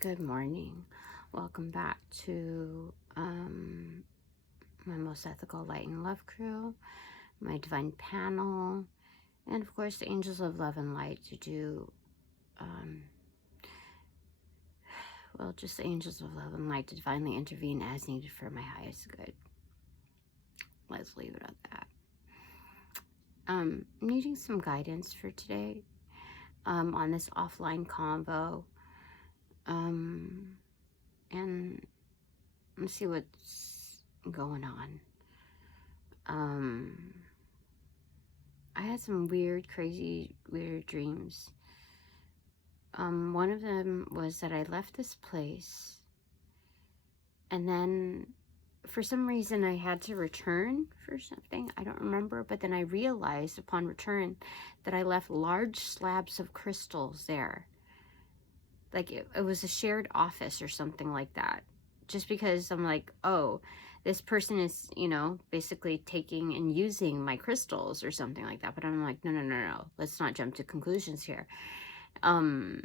Good morning. Welcome back to my Most Ethical Light and Love crew, my Divine panel, and of course the Angels of Love and Light to do, well, just the Angels of Love and Light to divinely intervene as needed for my highest good. Let's leave it at that. I'm needing some guidance for today on this offline convo. And let's see what's going on. I had some weird dreams. One of them was that I left this place, and then for some reason I had to return for something. I don't remember, but then I realized upon return that I left large slabs of crystals there. Like it was a shared office or something like that. Just because I'm like, oh, this person is, you know, basically taking and using my crystals or something like that. But I'm like, no. Let's not jump to conclusions here. I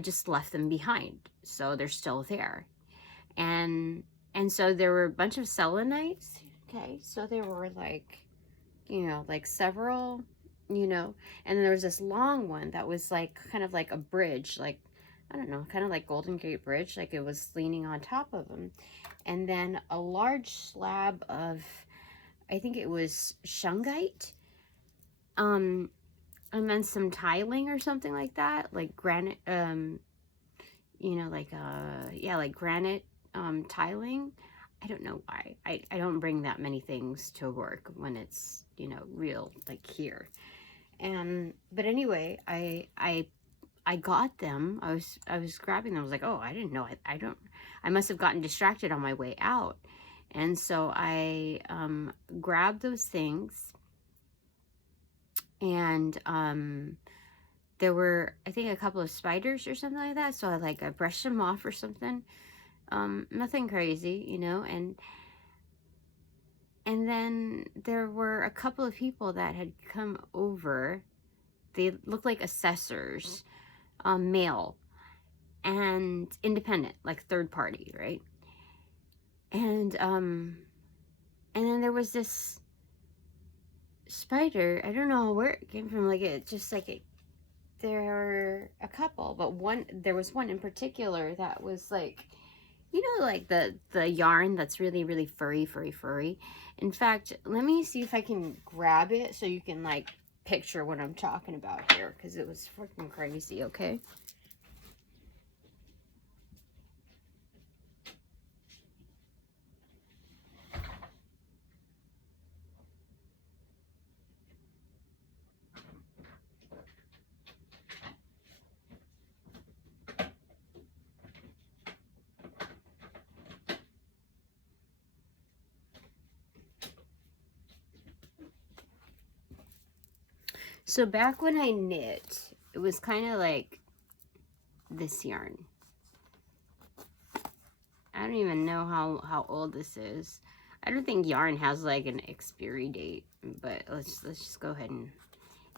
just left them behind. So they're still there. And so there were a bunch of Selenites. Okay. So there were like, you know, like several, you know, and then there was this long one that was like kind of like a bridge, like, I don't know, kind of like Golden Gate Bridge, like it was leaning on top of them. And then a large slab of, I think it was Shungite, and then some tiling or something like that, like granite, you know, like, yeah, like granite, tiling. I don't know why. I don't bring that many things to work when it's, you know, real, like here. But anyway, I got them. I was grabbing them. I was like, oh, I didn't know. I must have gotten distracted on my way out. And so I grabbed those things, and there were, I think, a couple of spiders or something like that. So I brushed them off or something. Nothing crazy, you know, and then there were a couple of people that had come over. They looked like assessors, male and independent, like third party, right? And then there was this spider. I don't know where it came from. Like it just like it. There were a couple, but there was one in particular that was like, you know, like the yarn that's really furry. In fact, let me see if I can grab it so you can like picture what I'm talking about here, because it was freaking crazy. Okay. So back when I knit, it was kind of like this yarn. I don't even know how old this is. I don't think yarn has like an expiry date, but let's just go ahead and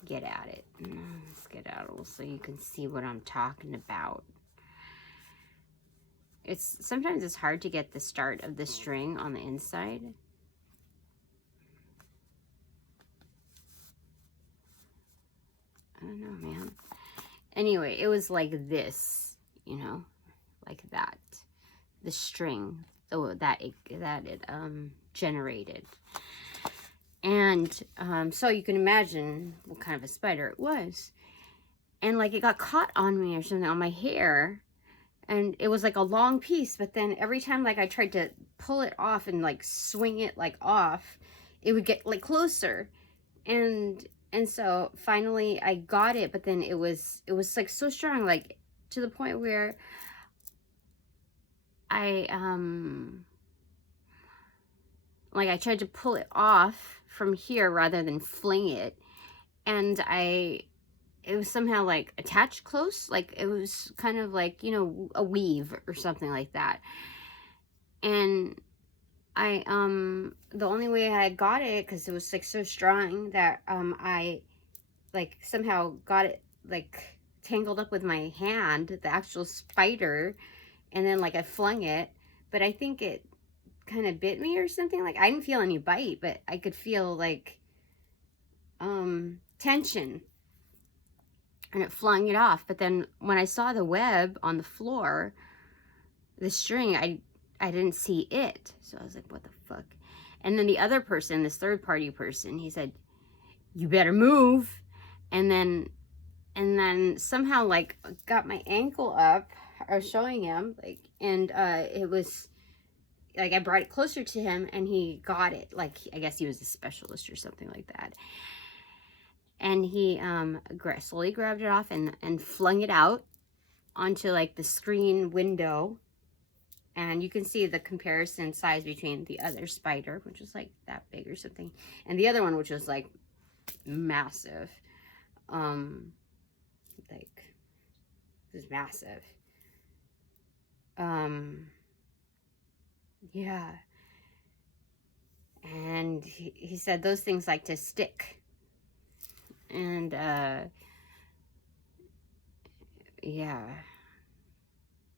get at it. Let's get at it so you can see what I'm talking about. Sometimes it's hard to get the start of the string on the inside. I don't know, man. Anyway, it was like this, you know, like that. The string that it generated. And so you can imagine what kind of a spider it was. And like it got caught on me or something on my hair. And it was like a long piece, but then every time like I tried to pull it off and like swing it like off, it would get like closer. And so finally I got it, but then it was like so strong, like to the point where I tried to pull it off from here rather than fling it, and it was somehow like attached close, like it was kind of like, you know, a weave or something like that. And the only way I got it, because it was like so strong, that I like somehow got it like tangled up with my hand, the actual spider, and then like I flung it, but I think it kind of bit me or something. Like I didn't feel any bite, but I could feel like tension, and it flung it off. But then when I saw the web on the floor, the string, I didn't see it, so I was like, what the fuck? And then the other person, this third party person, he said, you better move. And then somehow like got my ankle up. I was showing him, like, and it was like I brought it closer to him and he got it. Like, I guess he was a specialist or something like that. And he slowly grabbed it off and flung it out onto like the screen window. And you can see the comparison size between the other spider, which was like that big or something, and the other one, which was like massive. Like, it was massive. Yeah. And he said those things like to stick. And, yeah.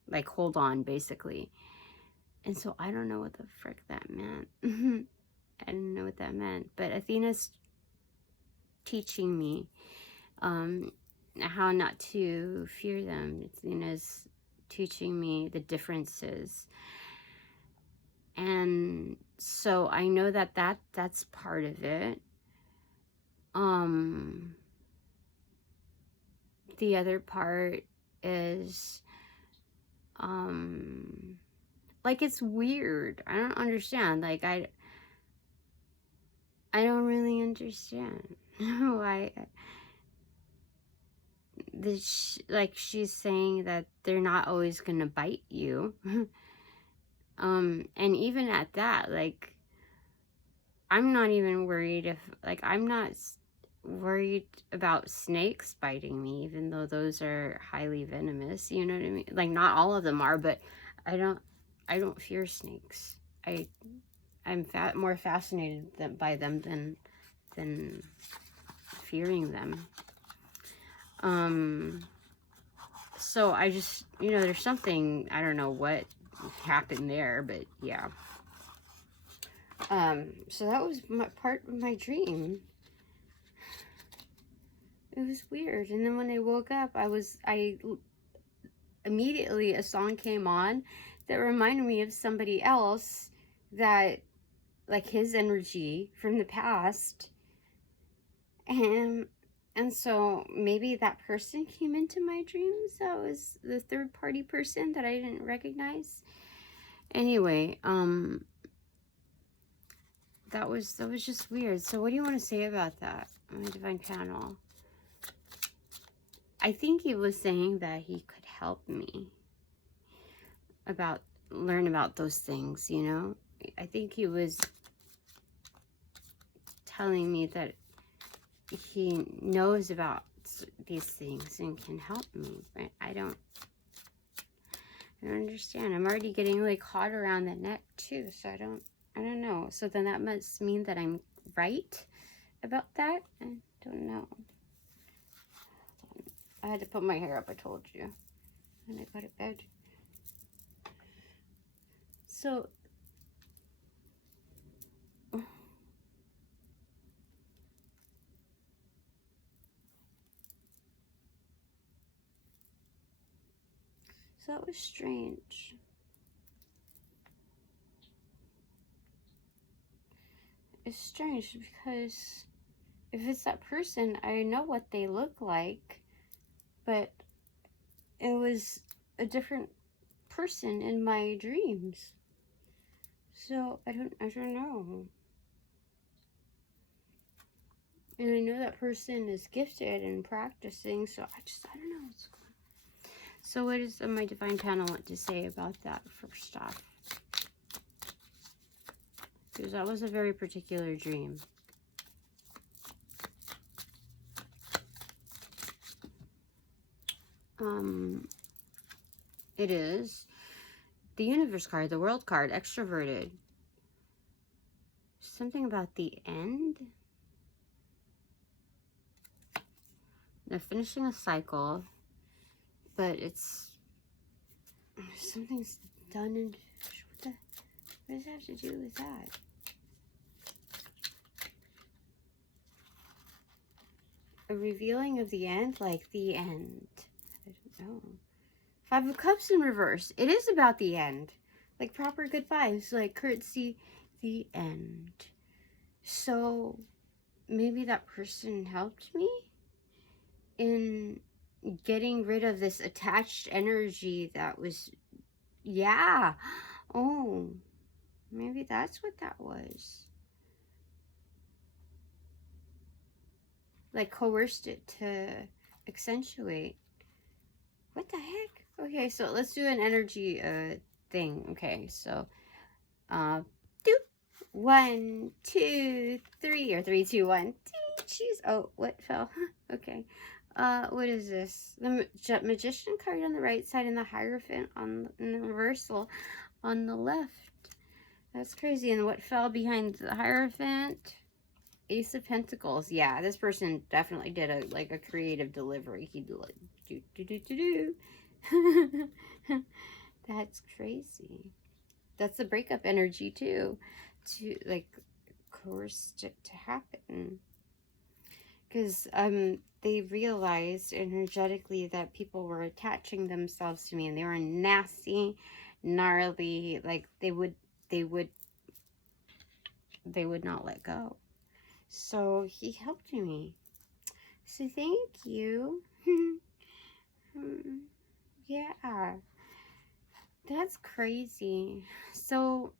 Like, hold on, basically. And so I don't know what the frick that meant. I didn't know what that meant. But Athena's teaching me how not to fear them. Athena's teaching me the differences. And so I know that's part of it. The other part is like, it's weird. I don't understand. Like, I don't really understand why like she's saying that they're not always gonna bite you. And even at that, like, I'm not even worried if, like, I'm not worried about snakes biting me, even though those are highly venomous, you know what I mean? Like, not all of them are, but I don't fear snakes. I'm more fascinated by them than fearing them. So I just, you know, there's something, I don't know what happened there, but yeah. So that was part of my dream. It was weird. And then when I woke up, I immediately, a song came on that reminded me of somebody else, that, like, his energy from the past. And so maybe that person came into my dreams. That was the third party person that I didn't recognize. Anyway, that was just weird. So what do you want to say about that, my divine panel? I think he was saying that he could help me learn about those things, you know? I think he was telling me that he knows about these things and can help me, but I don't understand. I'm already getting like hot around the neck too, so I don't know. So then that must mean that I'm right about that? I don't know. I had to put my hair up, I told you. And I got it bed. So that was strange. It's strange because if it's that person, I know what they look like, but it was a different person in my dreams. So I don't know. And I know that person is gifted and practicing, so I don't know what's going on. So what does my divine panel want to say about that first off? Because that was a very particular dream. It is the Universe card, the World card, extroverted. Something about the end. They're finishing a cycle. but it's something's done and what does it have to do with that? A revealing of the end, like the end. I don't know. 5 of Cups in reverse. It is about the end. Like proper goodbyes, like courtesy, the end. So maybe that person helped me in getting rid of this attached energy that was, yeah. Oh, maybe that's what that was. Like coerced it to accentuate. What the heck? Okay, so let's do an energy thing. Okay, so 2, 1, 2, 3, or 3, 2, 1. Jeez. Oh, what fell? Okay. What is this? The Magician card on the right side and the Hierophant in the reversal on the left. That's crazy. And what fell behind the Hierophant? Ace of Pentacles. Yeah, this person definitely did a creative delivery. He did like do. That's crazy. That's the breakup energy too, to like coerce it to happen. Because they realized energetically that people were attaching themselves to me, and they were nasty, gnarly. Like they would not let go. So he helped me. So thank you. Yeah, that's crazy. So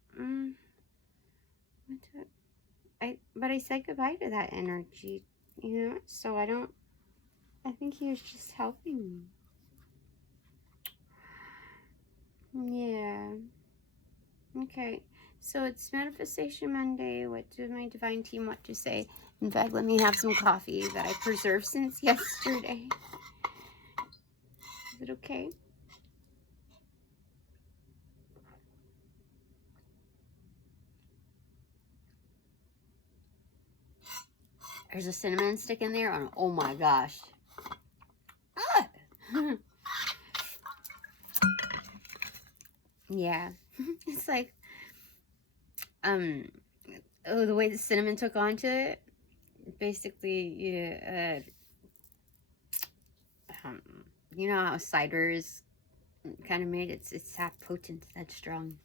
but I said goodbye to that energy, you know. So I think he was just helping me. Yeah. Okay. So it's Manifestation Monday. What does my divine team want to say? In fact, let me have some coffee that I preserved since yesterday. Is it okay? There's a cinnamon stick in there. Oh my gosh. Ah! Yeah. It's like, oh, the way the cinnamon took onto it. Basically, yeah, you know how cider is kind of made? It's that potent, that strong.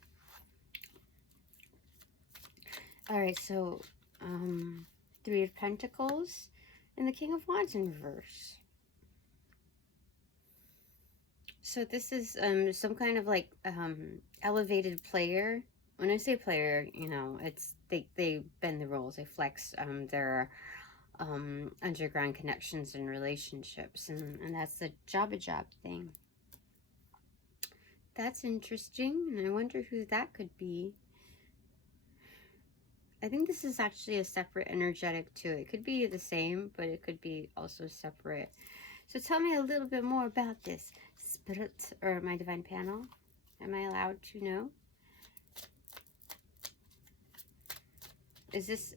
All right, so 3 of Pentacles and the King of Wands in reverse. So this is some kind of like elevated player. When I say player, you know, it's they bend the rules. They flex their underground connections and relationships, and that's the job thing. That's interesting, and I wonder who that could be. I think this is actually a separate energetic too. It could be the same, but it could be also separate. So tell me a little bit more about this, Spirit, or my divine panel. Am I allowed to know? Is this,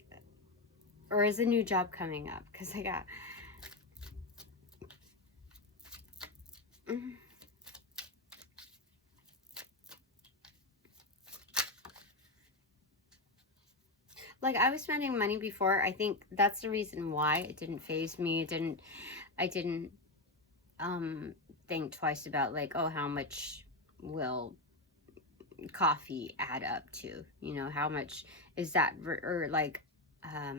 or is a new job coming up? Because I got... Like, I was spending money before. I think that's the reason why it didn't faze me. I didn't think twice about, like, oh, how much will coffee add up to? You know, how much is that? Or like a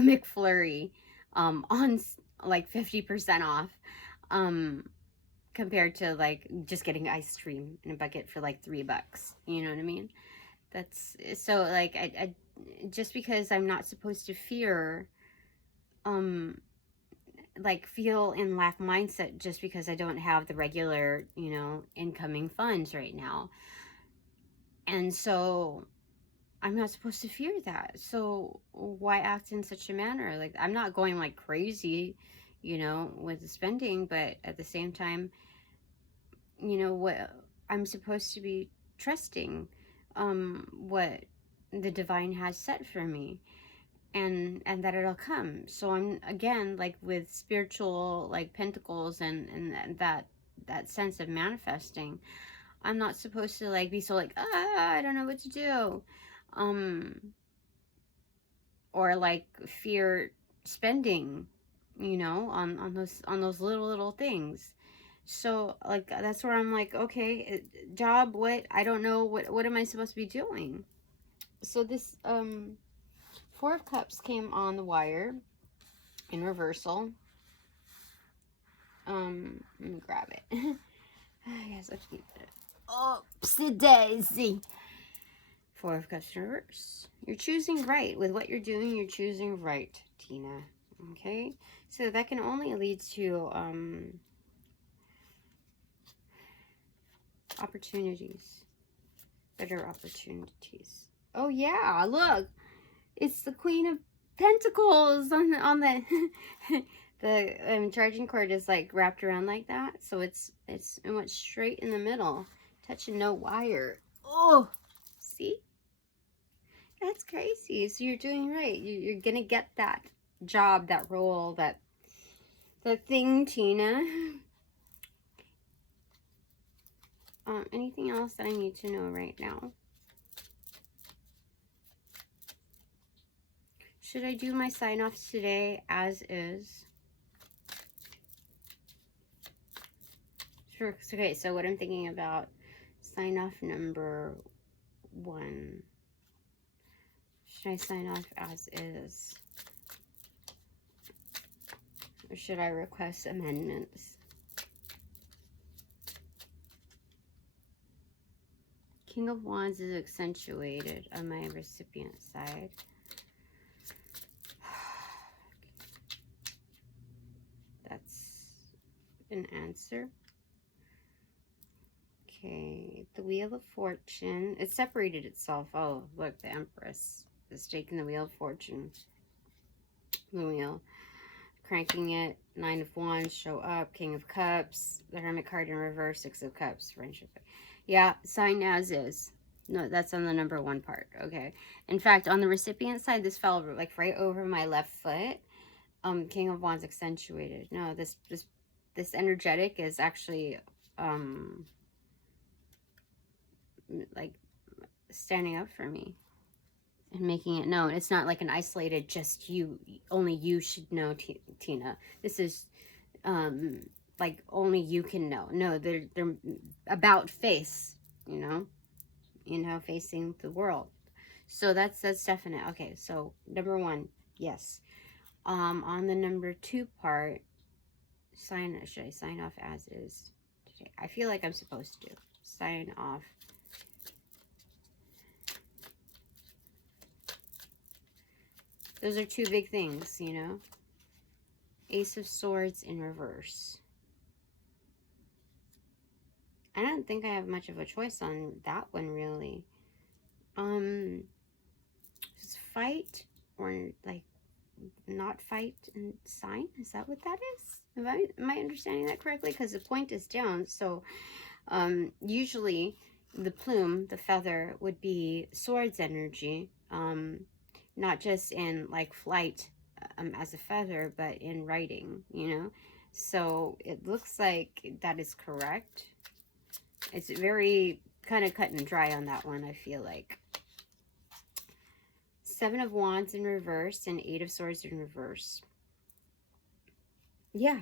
McFlurry on like 50% off compared to like just getting ice cream in a bucket for like $3. You know what I mean? That's so like I just because I'm not supposed to fear like feel in lack mindset just because I don't have the regular, you know, incoming funds right now. And so I'm not supposed to fear that. So why act in such a manner? Like, I'm not going like crazy, you know, with the spending, but at the same time, you know, what I'm supposed to be trusting what the divine has set for me. and that it'll come. So I'm, again, like with spiritual, like pentacles and that sense of manifesting, I'm not supposed to like be so like, I don't know what to do, or like fear spending, you know, on those little things. So like that's where I'm like, okay, job, what, I don't know, what am I supposed to be doing? So this Four of Cups came on the wire in reversal. Let me grab it. I guess I have to keep it. Oopsie daisy. Four of Cups in reverse. You're choosing right. With what you're doing, you're choosing right, Tina. Okay? So that can only lead to opportunities. Better opportunities. Oh yeah, look. It's the Queen of Pentacles on the the charging cord is like wrapped around like that, so it went straight in the middle, touching no wire. Oh, see, that's crazy. So you're doing right. You're gonna get that job, that role, that thing, Tina. Anything else that I need to know right now? Should I do my sign-offs today as is? Sure. Okay, so what I'm thinking about, sign-off number 1. Should I sign off as is? Or should I request amendments? King of Wands is accentuated on my recipient side. That's an answer. Okay, the Wheel of Fortune. It separated itself. Oh, look, the Empress is taking the Wheel of Fortune. The wheel. Cranking it. 9 of Wands, show up. King of Cups. The Hermit card in reverse. 6 of Cups. Friendship. Yeah, sign as is. No, that's on the number 1 part. Okay. In fact, on the recipient side, this fell like right over my left foot. King of Wands accentuated. No, this energetic is actually like standing up for me and making it known. It's not like an isolated, just you, only you should know, Tina. This is like only you can know. No, they're about face, you know, facing the world. So that's definite. Okay, so number 1, yes. On the number 2 part, should I sign off as is today? I feel like I'm supposed to sign off. Those are 2 big things, you know. Ace of Swords in reverse. I don't think I have much of a choice on that one, really. Just fight or like not fight and sign. Is that what that is? Am I understanding that correctly? Because the point is down. So usually the plume, the feather, would be swords energy. Not just in like flight as a feather, but in writing, you know. So it looks like that is correct. It's very kind of cut and dry on that one, I feel like. 7 of Wands in reverse and 8 of Swords in reverse. Yeah.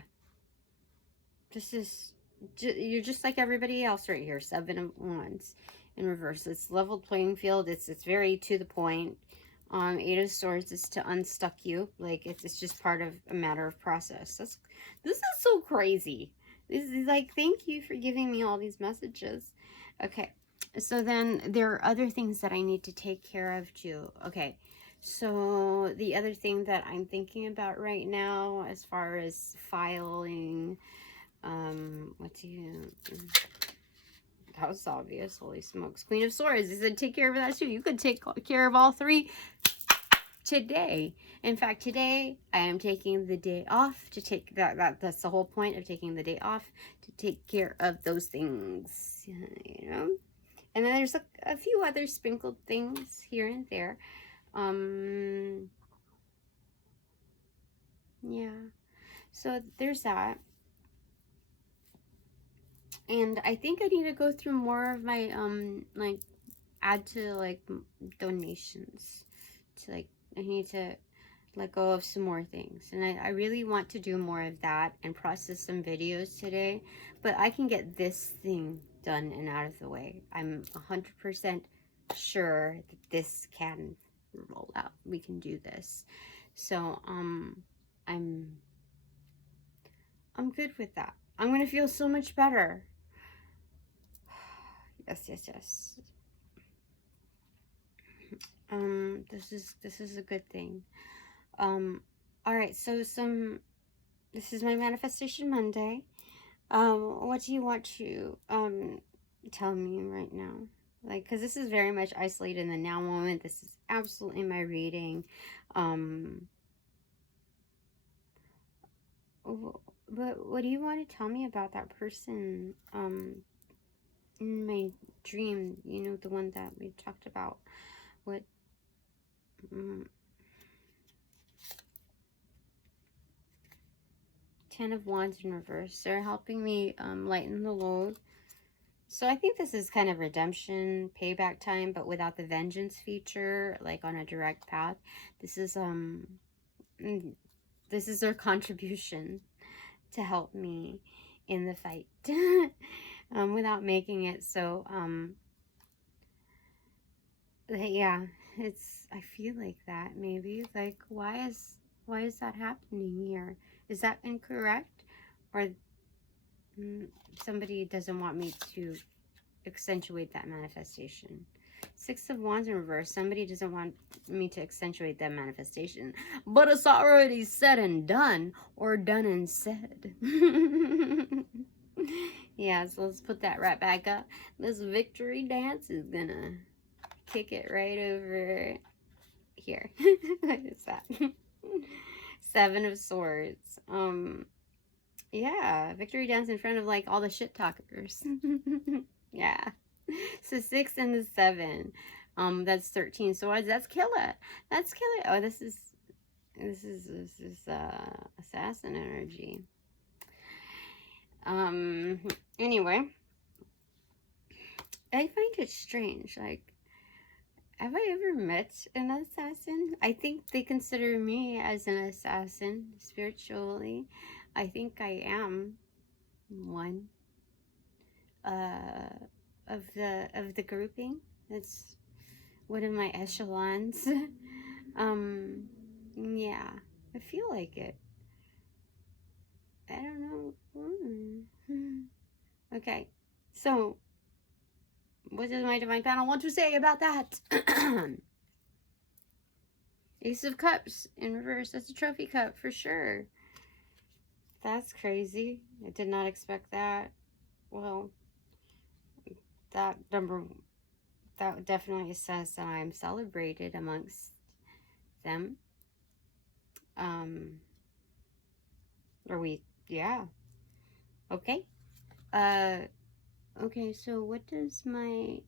This is, you're just like everybody else right here. 7 of Wands in reverse. It's leveled playing field. It's very to the point. 8 of Swords is to unstuck you. Like, it's just part of a matter of process. This is so crazy. This is like, thank you for giving me all these messages. Okay, so then there are other things that I need to take care of too. Okay, so the other thing that I'm thinking about right now, as far as filing, that was obvious. Holy smokes. Queen of Swords. I said take care of that too. You could take care of all 3 today. In fact, today I am taking the day off to take that's the whole point of taking the day off, to take care of those things, you know. And then there's a few other sprinkled things here and there. Yeah. So there's that. And I think I need to go through more of my, like, add to, like, donations. To, like, I need to let go of some more things. And I really want to do more of that and process some videos today. But I can get this thing done and out of the way. I'm 100% sure that this can roll out. We can do this. So, I'm good with that. I'm gonna feel so much better. Yes. This is a good thing. All right, so this is my Manifestation Monday. What do you want to, tell me right now? Like, because this is very much isolated in the now moment. This is absolutely my reading. But what do you want to tell me about that person, in my dream? You know, the one that we talked about. What, 10 of Wands in reverse. They're helping me lighten the load. So I think this is kind of redemption, payback time, but without the vengeance feature, like on a direct path. This is their contribution to help me in the fight. Without making it so yeah, I feel like that maybe. Like, why is that happening here? Is that incorrect? Or somebody doesn't want me to accentuate that manifestation. 6 of Wands in reverse. Somebody doesn't want me to accentuate that manifestation. But it's already said and done. Or done and said. Yeah, so let's put that right back up. This victory dance is gonna kick it right over here. What is that? 7 of Swords. Yeah, victory dance in front of like all the shit talkers. Yeah. So 6 and the 7. That's 13 swords. That's killer. That's killer. Oh, this is assassin energy. Anyway, I find it strange. Like, have I ever met an assassin? I think they consider me as an assassin spiritually. I think I am one of the grouping. That's one of my echelons. Yeah, I feel like it. I don't know. Okay, so what does my divine panel want to say about that? Ace of Cups in reverse. That's a trophy cup for sure. That's crazy. I did not expect that. Well, that definitely says that I'm celebrated amongst them. Yeah. Okay. Okay, so what does my,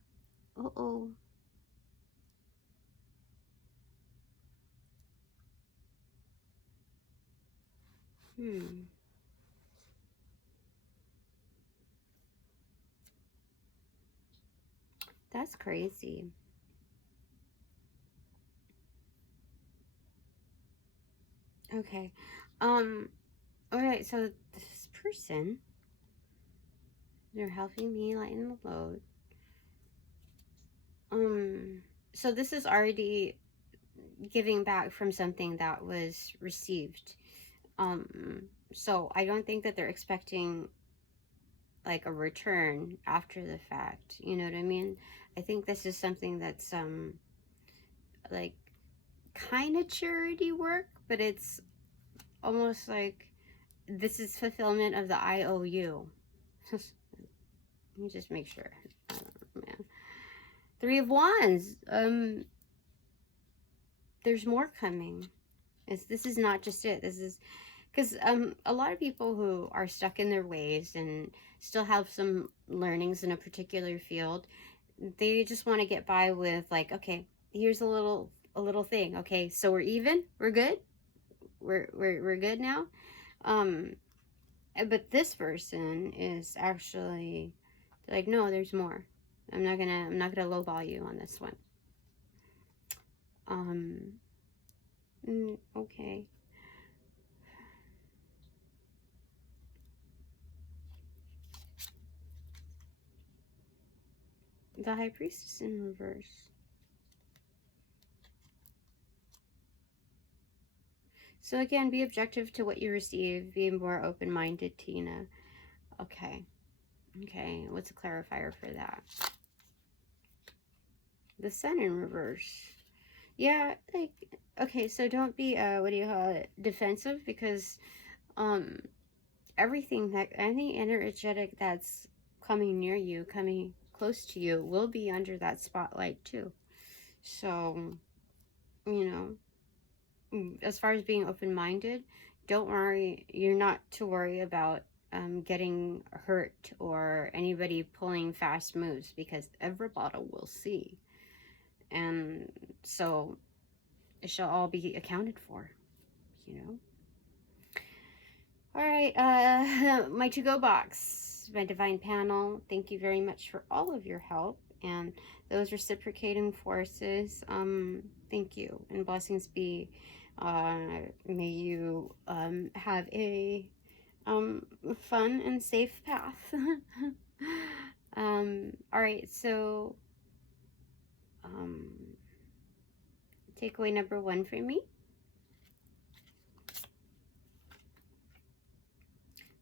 That's crazy. Okay. Okay, so this person, they're helping me lighten the load. So this is already giving back from something that was received. So I don't think that they're expecting like a return after the fact. You know what I mean? I think this is something that's like kind of charity work, but it's almost like this is fulfillment of the IOU. Let me just make sure. I don't know, man. 3 of Wands. There's more coming. This is not just it. This is because a lot of people who are stuck in their ways and still have some learnings in a particular field, they just want to get by with like, okay, here's a little thing. Okay, so we're even, we're good. we're good now. But this person is actually like, no, there's more. I'm not gonna lowball you on this one. Okay. The High Priestess in reverse. So again, be objective to what you receive. Be more open-minded, Tina. Okay. Okay, what's a clarifier for that? The Sun in reverse. Yeah, like, okay, so don't be, what do you call it, defensive, because, everything that, any energetic that's coming near you, coming close to you, will be under that spotlight too. So, you know, as far as being open-minded, don't worry, you're not to worry about getting hurt or anybody pulling fast moves, because everybody will see. And so it shall all be accounted for, you know. All right, my to-go box, my divine panel, thank you very much for all of your help, and those reciprocating forces, thank you, and blessings be. May you have a fun and safe path. All right, so takeaway number 1 for me.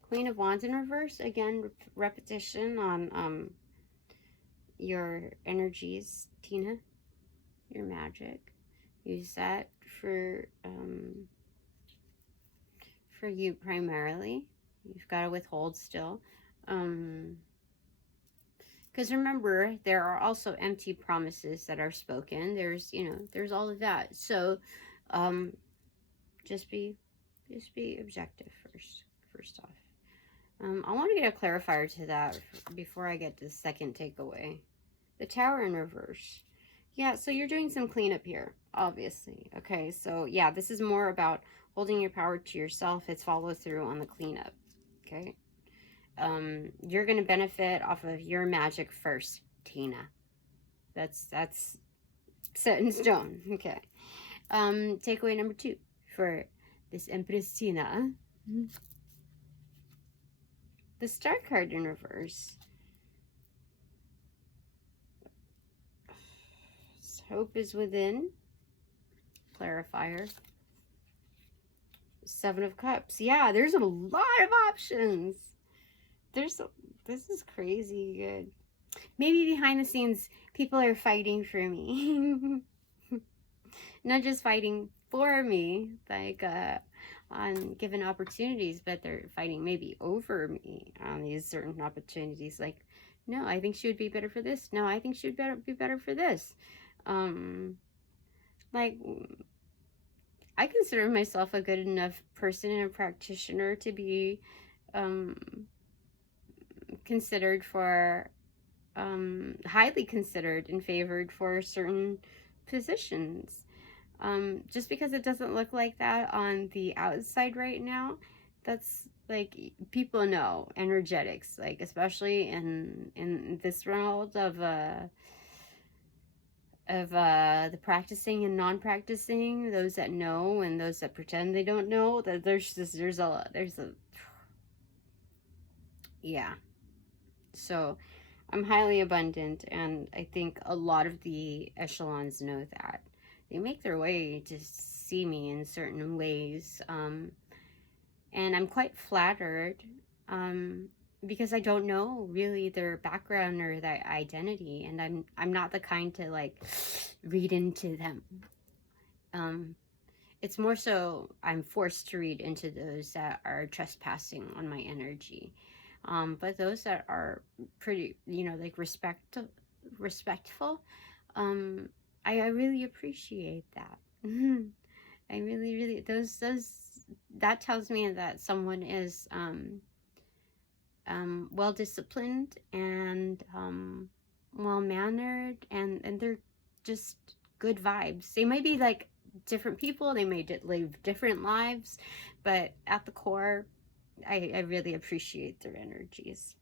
Queen of Wands in reverse. Again, repetition on your energies, Tina. Your magic. Use that for you primarily. You've got to withhold still. Because remember, there are also empty promises that are spoken. There's, you know, there's all of that. So, just be objective first off. I want to get a clarifier to that before I get to the second takeaway. The Tower in reverse. Yeah, so you're doing some cleanup here, obviously. Okay, so yeah, this is more about holding your power to yourself. It's follow through on the cleanup. Okay. You're going to benefit off of your magic first, Tina. That's set in stone. Okay. Takeaway number 2 for this Empress Tina. The Star card in reverse. Hope is within. Clarifier. 7 of Cups. Yeah, there's a lot of options. This is crazy good. Maybe behind the scenes, people are fighting for me. Not just fighting for me, like on given opportunities, but they're fighting maybe over me on these certain opportunities. Like, no, I think she would be better for this. No, I think she would be better for this. Like, I consider myself a good enough person and a practitioner to be considered for, highly considered and favored for certain positions. Just because it doesn't look like that on the outside right now, that's like, people know energetics, like especially in this world of the practicing and non-practicing, those that know and those that pretend they don't know, that there's a yeah. So I'm highly abundant, and I think a lot of the echelons know that. They make their way to see me in certain ways, and I'm quite flattered, because I don't know really their background or their identity, and I'm not the kind to like read into them. It's more so I'm forced to read into those that are trespassing on my energy. But those that are pretty, you know, like respectful, I really appreciate that. I really, those, that tells me that someone is, well-disciplined and, well-mannered, and they're just good vibes. They might be like different people. They may live different lives, but at the core, I really appreciate their energies.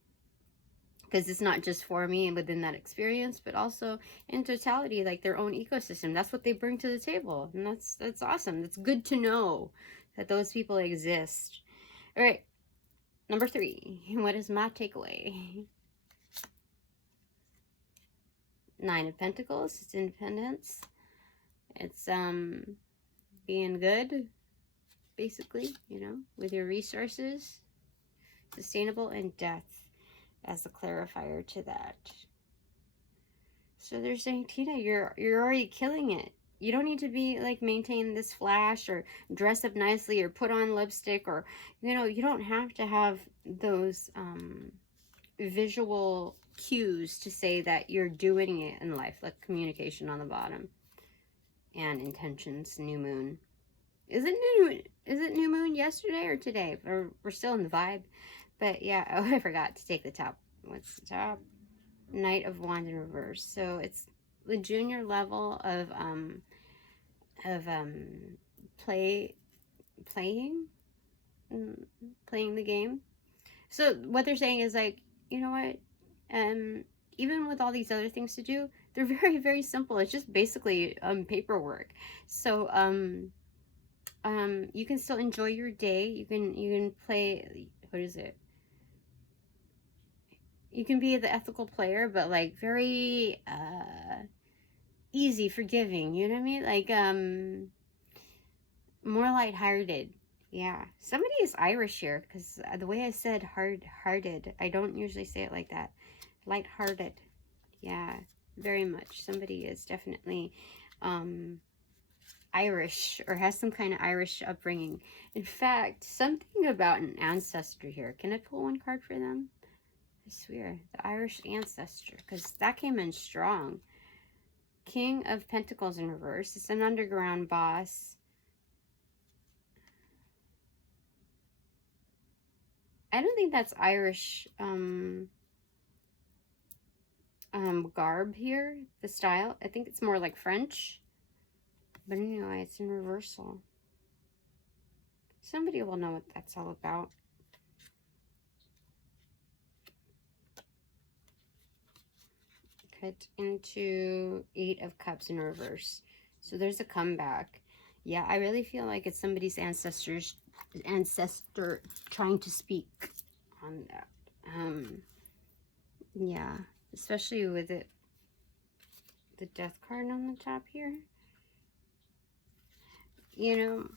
Because it's not just for me and within that experience, but also in totality, like their own ecosystem. That's what they bring to the table. And that's awesome. It's good to know that those people exist. All right. Number 3. What is my takeaway? 9 of Pentacles. It's independence. It's being good, basically, you know, with your resources. Sustainable, and death as a clarifier to that. So they're saying, Tina, you're already killing it. You don't need to be like maintain this flash or dress up nicely or put on lipstick, or, you know, you don't have to have those visual cues to say that you're doing it in life, like communication on the bottom and intentions. New moon. Is it new moon yesterday or today? Or we're still in the vibe. But yeah, oh, I forgot to take the top. What's the top? Knight of Wands in reverse. So it's the junior level of playing the game. So what they're saying is like, you know what? Even with all these other things to do, they're very, very simple. It's just basically paperwork. So you can still enjoy your day. You can play, what is it? You can be the ethical player, but like very easy, forgiving, you know what I mean? Like more lighthearted. Yeah. Somebody is Irish here, because the way I said hard-hearted, I don't usually say it like that. Lighthearted. Yeah, very much. Somebody is definitely Irish, or has some kind of Irish upbringing. In fact, something about an ancestor here. Can I pull one card for them? I swear, the Irish ancestor, because that came in strong. King of Pentacles in reverse. It's an underground boss. I don't think that's Irish garb here, the style. I think it's more like French. But anyway, it's in reversal. Somebody will know what that's all about. Cut into 8 of Cups in reverse. So there's a comeback. Yeah, I really feel like it's somebody's ancestor trying to speak on that. Yeah, especially with it, the death card on the top here. You know,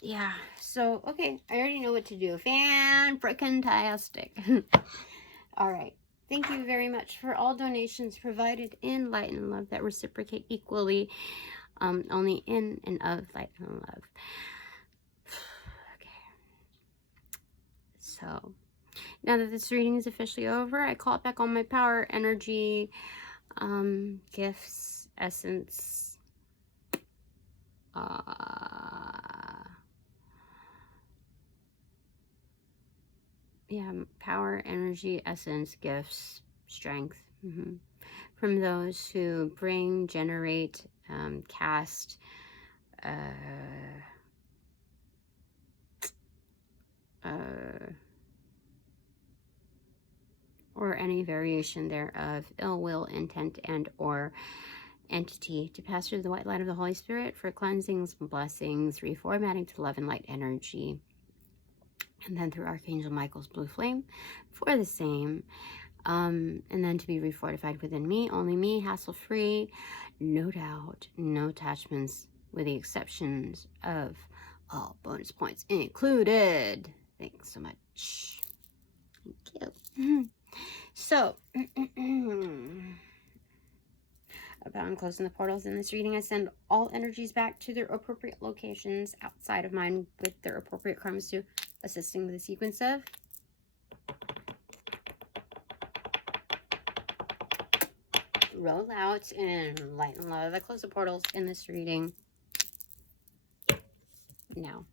yeah. So, okay, I already know what to do. Fan-freaking-tastic. All right. Thank you very much for all donations provided in light and love that reciprocate equally, only in and of light and love. Okay. So, now that this reading is officially over, I call it back on my power, energy, gifts, essence, yeah, power, energy, essence, gifts, strength, from those who bring, generate, cast, or any variation thereof, ill will, intent, and or entity, to pass through the white light of the Holy Spirit for cleansings, blessings, reformatting to love and light energy, and then through Archangel Michael's blue flame for the same, and then to be refortified within me, only me, hassle-free, no doubt, no attachments, with the exceptions of all bonus points included. Thanks so much. Thank you. So, about and closing the portals in this reading, I send all energies back to their appropriate locations outside of mine with their appropriate karmas to assisting with the sequence of rollouts and light and love. I close the portals in this reading now.